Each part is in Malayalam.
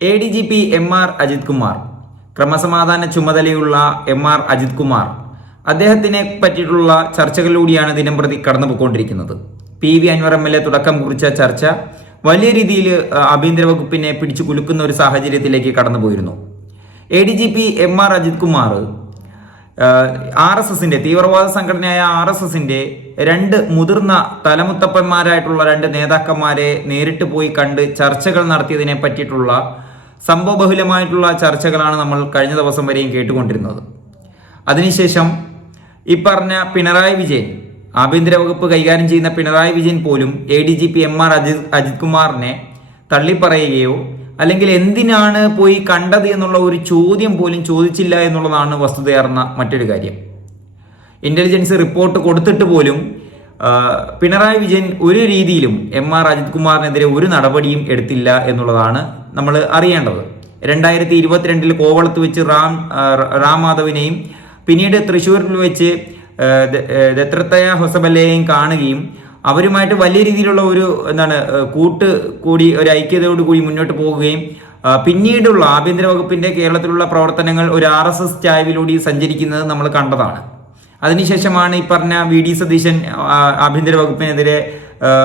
A D G P M R Ajith Kumar. ക്രമസമാധാന ചുമതലയുള്ള എം ആർ അജിത് കുമാർ. അദ്ദേഹത്തിനെ പറ്റിയിട്ടുള്ള ചർച്ചകളിലൂടെയാണ് ദിനം ദിനംപ്രതി കടന്നുപോയിക്കൊണ്ടിരിക്കുന്നത്. P V Anvar M L A തുടക്കം കുറിച്ച ചർച്ച വലിയ രീതിയിൽ ആഭ്യന്തര വകുപ്പിനെ പിടിച്ചു കുലുക്കുന്ന ഒരു സാഹചര്യത്തിലേക്ക് കടന്നുപോയിരുന്നു. A D G P M R Ajith Kumar R S എസിന്റെ തീവ്രവാദ സംഘടനയായ ആർ എസ് എസിന്റെ രണ്ട് മുതിർന്ന തലമുത്തപ്പന്മാരായിട്ടുള്ള രണ്ട് നേതാക്കന്മാരെ നേരിട്ട് പോയി കണ്ട് ചർച്ചകൾ നടത്തിയതിനെ പറ്റിയിട്ടുള്ള സംഭവബഹുലമായിട്ടുള്ള ചർച്ചകളാണ് നമ്മൾ കഴിഞ്ഞ ദിവസം വരെയും കേട്ടുകൊണ്ടിരുന്നത്. അതിനുശേഷം ഈ പറഞ്ഞ പിണറായി വിജയൻ ആഭ്യന്തര വകുപ്പ് കൈകാര്യം ചെയ്യുന്ന പിണറായി വിജയൻ പോലും A D G P M R Ajith Ajith കുമാറിനെ തള്ളിപ്പറയുകയോ അല്ലെങ്കിൽ എന്തിനാണ് പോയി കണ്ടത് എന്നുള്ള ഒരു ചോദ്യം പോലും ചോദിച്ചില്ല എന്നുള്ളതാണ് വസ്തുതയാർന്ന മറ്റൊരു കാര്യം. ഇന്റലിജൻസ് റിപ്പോർട്ട് കൊടുത്തിട്ട് പോലും പിണറായി വിജയൻ ഒരു രീതിയിലും എം ആർ അജിത് കുമാറിനെതിരെ ഒരു നടപടിയും എടുത്തില്ല എന്നുള്ളതാണ് നമ്മൾ അറിയേണ്ടത്. രണ്ടായിരത്തി ഇരുപത്തിരണ്ടിൽ കോവളത്ത് വെച്ച് റാം റാം മാധവിനെയും പിന്നീട് തൃശ്ശൂരിൽ വെച്ച് ദത്രത്തയ ഹൊസബല്ലയെയും കാണുകയും അവരുമായിട്ട് വലിയ രീതിയിലുള്ള ഒരു എന്താണ് കൂട്ട് കൂടി ഒരു ഐക്യതയോട് കൂടി മുന്നോട്ട് പോകുകയും ആ, പിന്നീടുള്ള ആഭ്യന്തര വകുപ്പിന്റെ കേരളത്തിലുള്ള പ്രവർത്തനങ്ങൾ ഒരു ആർ എസ് എസ് ചായവിലൂടെ സഞ്ചരിക്കുന്നത് നമ്മൾ കണ്ടതാണ്. അതിനുശേഷമാണ് ഈ പറഞ്ഞ വി ഡി സതീശൻ ആഭ്യന്തര വകുപ്പിനെതിരെ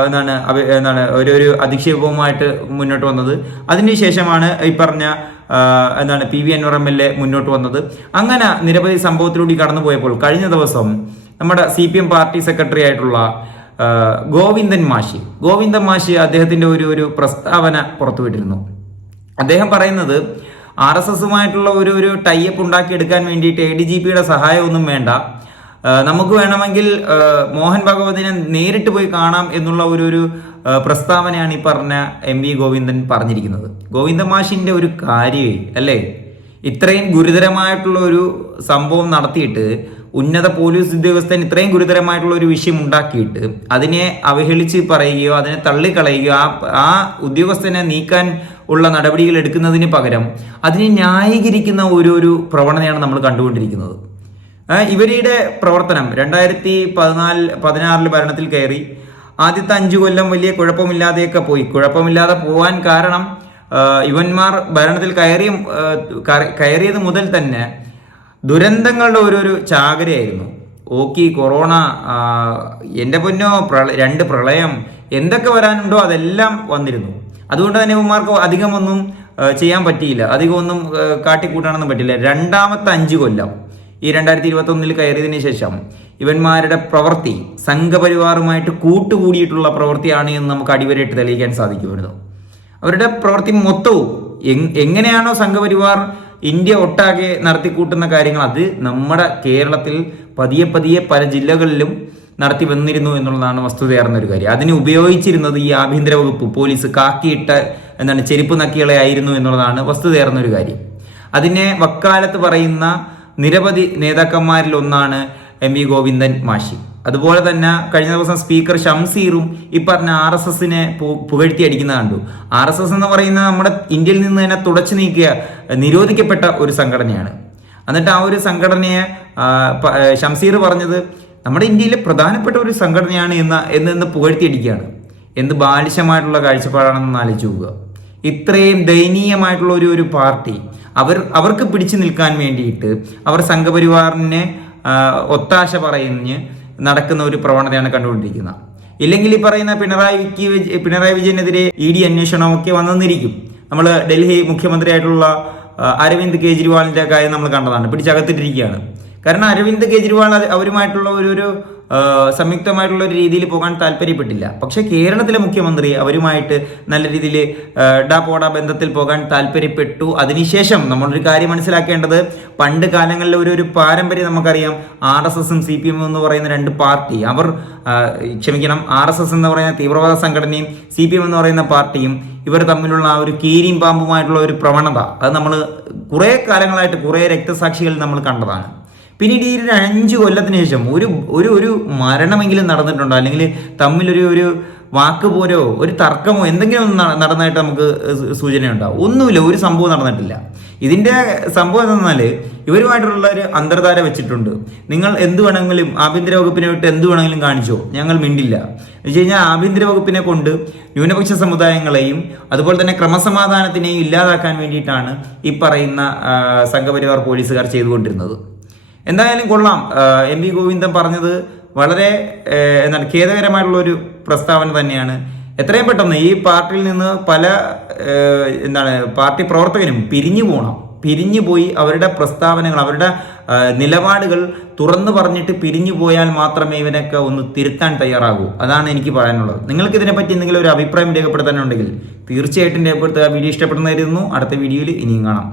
എന്താണ് എന്താണ് ഒരു ഒരു അധിക്ഷേപവുമായിട്ട് മുന്നോട്ട് വന്നത്. അതിനുശേഷമാണ് ഈ പറഞ്ഞ എന്താണ് P V Anvar M L A മുന്നോട്ട് വന്നത്. അങ്ങനെ നിരവധി സംഭവത്തിലൂടെ കടന്നുപോയപ്പോൾ കഴിഞ്ഞ ദിവസം നമ്മുടെ C P M party secretary ആയിട്ടുള്ള ഗോവിന്ദൻ മാഷി ഗോവിന്ദൻ മാഷി അദ്ദേഹത്തിന്റെ ഒരു ഒരു പ്രസ്താവന പുറത്തുവിട്ടിരുന്നു. അദ്ദേഹം പറയുന്നത് ആർ എസ് എസുമായിട്ടുള്ള ഒരു ഒരു ടൈപ്പ് ഉണ്ടാക്കിയെടുക്കാൻ വേണ്ടിയിട്ട് എ ഡി ജി പിയുടെ സഹായമൊന്നും വേണ്ട. നമുക്ക് വേണമെങ്കിൽ മോഹൻ ഭഗവതിനെ നേരിട്ട് പോയി കാണാം എന്നുള്ള ഒരു ഒരു പ്രസ്താവനയാണ് ഈ പറഞ്ഞ എം വി ഗോവിന്ദൻ പറഞ്ഞിരിക്കുന്നത്. ഗോവിന്ദ മാഷിന്റെ ഒരു കാര്യമേ അല്ലേ? ഇത്രയും ഗുരുതരമായിട്ടുള്ള ഒരു സംഭവം നടത്തിയിട്ട് ഉന്നത പോലീസ് ഉദ്യോഗസ്ഥൻ ഇത്രയും ഗുരുതരമായിട്ടുള്ള ഒരു വിഷയം ഉണ്ടാക്കിയിട്ട് അതിനെ അവഹേളിച്ച് പറയുകയോ അതിനെ തള്ളിക്കളയുകയോ ആ ആ ഉദ്യോഗസ്ഥനെ നീക്കാൻ ഉള്ള നടപടികൾ എടുക്കുന്നതിന് പകരം അതിനെ ന്യായീകരിക്കുന്ന ഒരു ഒരു പ്രവണതയാണ് നമ്മൾ കണ്ടുകൊണ്ടിരിക്കുന്നത്. ഇവരുടെ പ്രവർത്തനം രണ്ടായിരത്തി പതിനാല് പതിനാറിൽ ഭരണത്തിൽ കയറി. ആദ്യത്തെ അഞ്ചു കൊല്ലം വലിയ കുഴപ്പമില്ലാതെയൊക്കെ പോയി. കുഴപ്പമില്ലാതെ പോവാൻ കാരണം ഇവന്മാർ ഭരണത്തിൽ കയറിയ കയറിയത് മുതൽ തന്നെ ദുരന്തങ്ങളുടെ ഒരു ചാകരയായിരുന്നു. ഓക്കി കൊറോണ എന്റെ പൊന്നോ പ്രള രണ്ട് പ്രളയം എന്തൊക്കെ വരാനുണ്ടോ അതെല്ലാം വന്നിരുന്നു. അതുകൊണ്ട് തന്നെ ഇവന്മാർക്ക് അധികമൊന്നും ചെയ്യാൻ പറ്റിയില്ല. അധികമൊന്നും കാട്ടിക്കൂട്ടാനൊന്നും പറ്റില്ല. രണ്ടാമത്തെ അഞ്ച് കൊല്ലം. ഈ രണ്ടായിരത്തി ഇരുപത്തി ഒന്നിൽ കയറിയതിനു ശേഷം ഇവന്മാരുടെ പ്രവൃത്തി സംഘപരിവാറുമായിട്ട് കൂട്ടുകൂടിയിട്ടുള്ള പ്രവൃത്തിയാണ് എന്ന് നമുക്ക് അടിവരയിട്ട് തെളിയിക്കാൻ സാധിക്കുമായിരുന്നു അവരുടെ പ്രവൃത്തി മൊത്തവും എങ്- എങ്ങനെയാണോ സംഘപരിവാർ ഇന്ത്യ ഒട്ടാകെ നടത്തിക്കൂട്ടുന്ന കാര്യങ്ങൾ അത് നമ്മുടെ കേരളത്തിൽ പതിയെ പതിയെ പല ജില്ലകളിലും നടത്തി വന്നിരുന്നു എന്നുള്ളതാണ് വസ്തുതയാർന്ന ഒരു കാര്യം. അതിന് ഉപയോഗിച്ചിരുന്നത് ഈ ആഭ്യന്തര വകുപ്പ് പോലീസ് കാക്കിയിട്ട എന്താണ് ചെരുപ്പ് നക്കികളെ ആയിരുന്നു എന്നുള്ളതാണ് വസ്തുതയാർന്ന ഒരു കാര്യം. അതിനെ വക്കാലത്ത് പറയുന്ന നിരവധി നേതാക്കന്മാരിൽ ഒന്നാണ് എം വി ഗോവിന്ദൻ മാഷി. അതുപോലെ തന്നെ കഴിഞ്ഞ ദിവസം സ്പീക്കർ ഷംസീറും ഈ പറഞ്ഞ ആർ എസ് എസിനെ പുകഴ്ത്തി അടിക്കുന്ന കണ്ടു. ആർ എസ് എസ് എന്ന് പറയുന്നത് നമ്മുടെ ഇന്ത്യയിൽ നിന്ന് തന്നെ തുടച്ചു നീക്കിയ നിരോധിക്കപ്പെട്ട ഒരു സംഘടനയാണ്. എന്നിട്ട് ആ ഒരു സംഘടനയെ ഷംസീർ പറഞ്ഞത് നമ്മുടെ ഇന്ത്യയിലെ പ്രധാനപ്പെട്ട ഒരു സംഘടനയാണ് എന്ന എന്ന് എന്ന് പുകഴ്ത്തിയടിക്കുകയാണ് എന്ത് ബാലിശമായിട്ടുള്ള കാഴ്ചപ്പാടാണെന്ന് ആലോചിച്ച് ഇത്രയും ദയനീയമായിട്ടുള്ള ഒരു ഒരു പാർട്ടി അവർ അവർക്ക് പിടിച്ചു നിൽക്കാൻ വേണ്ടിയിട്ട് അവർ സംഘപരിവാറിനെ ഒത്താശ പറഞ്ഞ് നടക്കുന്ന ഒരു പ്രവണതയാണ് കണ്ടുകൊണ്ടിരിക്കുന്നത്. ഇല്ലെങ്കിൽ ഈ പറയുന്ന പിണറായി വിജയ പിണറായി വിജയനെതിരെ ഇ ഡി അന്വേഷണമൊക്കെ വന്നെന്നിരിക്കും നമ്മൾ ഡൽഹി മുഖ്യമന്ത്രിയായിട്ടുള്ള അരവിന്ദ് കേജ്രിവാളിന്റെ കാര്യം നമ്മൾ കണ്ടതാണ്. പിടിച്ചകത്തിട്ടിരിക്കുകയാണ്. കാരണം അരവിന്ദ് കെജ്രിവാൾ അവരുമായിട്ടുള്ള ഒരു ഒരു സംയുക്തമായിട്ടുള്ള ഒരു രീതിയിൽ പോകാൻ താല്പര്യപ്പെട്ടില്ല. പക്ഷേ കേരളത്തിലെ മുഖ്യമന്ത്രി അവരുമായിട്ട് നല്ല രീതിയിൽ ഡാ പോടാ ബന്ധത്തിൽ പോകാൻ താല്പര്യപ്പെട്ടു. അതിനുശേഷം നമ്മളൊരു കാര്യം മനസ്സിലാക്കേണ്ടത് പണ്ട് കാലങ്ങളിലെ ഒരു ഒരു പാരമ്പര്യം നമുക്കറിയാം. ആർ എസ് എസും സി പി എമ്മും എന്ന് പറയുന്ന രണ്ട് പാർട്ടി. അവർ ക്ഷമിക്കണം ആർ എസ് എസ് എന്ന് പറയുന്ന തീവ്രവാദ സംഘടനയും സി പി എം എന്ന് പറയുന്ന പാർട്ടിയും ഇവർ തമ്മിലുള്ള ആ ഒരു കീരിയും പാമ്പുമായിട്ടുള്ള ഒരു പ്രവണത. അത് നമ്മൾ കുറേ കാലങ്ങളായിട്ട് കുറേ രക്തസാക്ഷികൾ നമ്മൾ കണ്ടതാണ്. പിന്നീട് ഈ ഒരു അഞ്ച് കൊല്ലത്തിന് ശേഷം ഒരു ഒരു ഒരു മരണമെങ്കിലും നടന്നിട്ടുണ്ടോ? അല്ലെങ്കിൽ തമ്മിലൊരു ഒരു വാക്ക് പോരോ ഒരു തർക്കമോ എന്തെങ്കിലും നടന്നതായിട്ട് നമുക്ക് സൂചനയുണ്ടാവും. ഒന്നുമില്ല ഒരു സംഭവം നടന്നിട്ടില്ല. ഇതിന്റെ സംഭവം എന്തെന്നാൽ ഇവരുമായിട്ടുള്ള ഒരു അന്തർധാര വെച്ചിട്ടുണ്ട്. നിങ്ങൾ എന്ത് വേണമെങ്കിലും ആഭ്യന്തര വകുപ്പിനെ വിട്ട് എന്ത് വേണമെങ്കിലും കാണിച്ചോ. ഞങ്ങൾ മിണ്ടില്ല. എന്ന് വെച്ച് കഴിഞ്ഞാൽ ആഭ്യന്തര വകുപ്പിനെ കൊണ്ട് ന്യൂനപക്ഷ സമുദായങ്ങളെയും അതുപോലെ തന്നെ ക്രമസമാധാനത്തിനെയും ഇല്ലാതാക്കാൻ വേണ്ടിയിട്ടാണ് ഈ പറയുന്ന സംഘപരിവാർ പോലീസുകാർ ചെയ്തുകൊണ്ടിരുന്നത്. എന്തായാലും കൊള്ളാം. എം വി ഗോവിന്ദൻ പറഞ്ഞത് വളരെ എന്താണ് ഖേദകരമായിട്ടുള്ള ഒരു പ്രസ്താവന തന്നെയാണ്. എത്രയും പെട്ടെന്ന് ഈ പാർട്ടിയിൽ നിന്ന് പല എന്താണ് പാർട്ടി പ്രവർത്തകരും പിരിഞ്ഞു പോകണം പിരിഞ്ഞു പോയി അവരുടെ പ്രസ്താവനകൾ അവരുടെ നിലപാടുകൾ തുറന്നു പറഞ്ഞിട്ട് പിരിഞ്ഞു പോയാൽ മാത്രമേ ഇവനൊക്കെ ഒന്ന് തിരുത്താൻ തയ്യാറാകൂ. അതാണ് എനിക്ക് പറയാനുള്ളത്. നിങ്ങൾക്ക് ഇതിനെപ്പറ്റി എന്തെങ്കിലും ഒരു അഭിപ്രായം രേഖപ്പെടുത്താനുണ്ടെങ്കിൽ തീർച്ചയായിട്ടും രേഖപ്പെടുത്തുക. വീഡിയോ ഇഷ്ടപ്പെടുന്നതായിരുന്നു അടുത്ത വീഡിയോയിൽ ഇനിയും കാണാം.